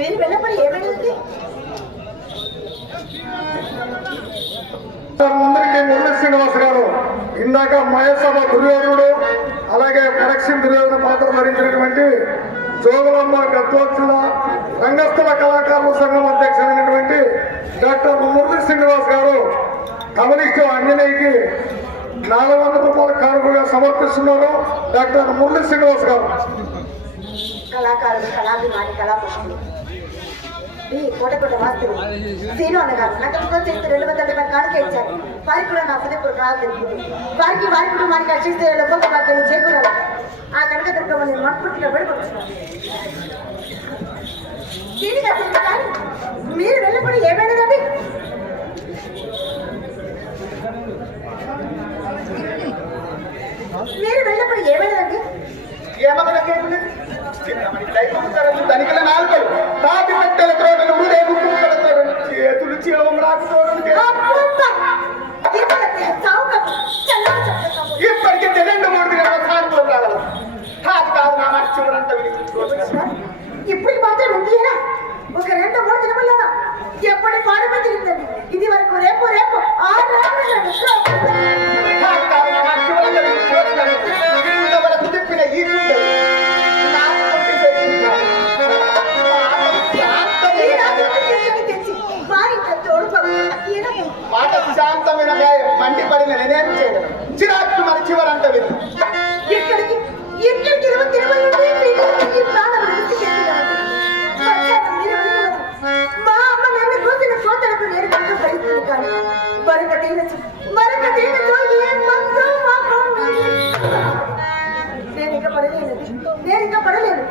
మీరు వెళ్ళబడి ఏమైంది? ముందరికి మురళీ శ్రీనివాస్ గారు ఇందాక మహేసభ దుర్యోధనుడు అలాగే పరక్షిన్ దుర్యోధన పాత్ర ధరించినటువంటి జోగులమ్మ గద్వాక్షుల రంగస్థల కళాకారుల సంఘం అధ్యక్షుడైనటువంటి డాక్టర్ మురళీ శ్రీనివాస్ గారు కమ్యూనిస్టు ఆంజనేయకి 400 రూపాయల కానుకగా సమర్పిస్తున్నారు. డాక్టర్ మురళీ శ్రీనివాస్ గారు. కళాకారులు, కళాభిమాని, కళాపుష్పులు, ఈ కోటకోట వాస్తులు సీను అనగారు నాకు చేస్తే 200 కానుక ఇచ్చారు. వారికి కూడా నా హృదయపూర్వక ప్రార్థన తెలుపుతుంది. వారికి కుటుంబానికి అక్షిస్తే గొప్ప ప్రార్థన చేకూరాలి. ఆ కనుక దుర్గమ్మని మనస్ఫూర్తిగా పడిపోతున్నాను. దీనికి అసలు కానీ మీరు వెళ్ళిపోయి ఏమైనదండి? మీరు వెళ్ళిపోయి ఏమైనదండి? తనిఖీల నాలుగు తాటి పెట్టెల తోటలు చేతులు చీలం రాకపోవడం ఇప్పటికీ 2-3 గంటల సార్లు రాగలరు. కాదు కాదు నా మాట చివరంతా ఇప్పుడు మాత్రం ఉందిరా ఒక 2-3 దినముల్లోనా ఎప్పటి పాడుపడిందండి. ఇది వరకు రేపు చెప్పిన ఈ మాట శాంతమైన మండిపడిన నేనేం చేయగలను. చిరాకు మరి చివరంట విను. ఎక్కడికి మా అమ్మ నన్ను కూతురు కోతలకు నేను పడుతుంది. కానీ నేను ఇంకా పడలేను.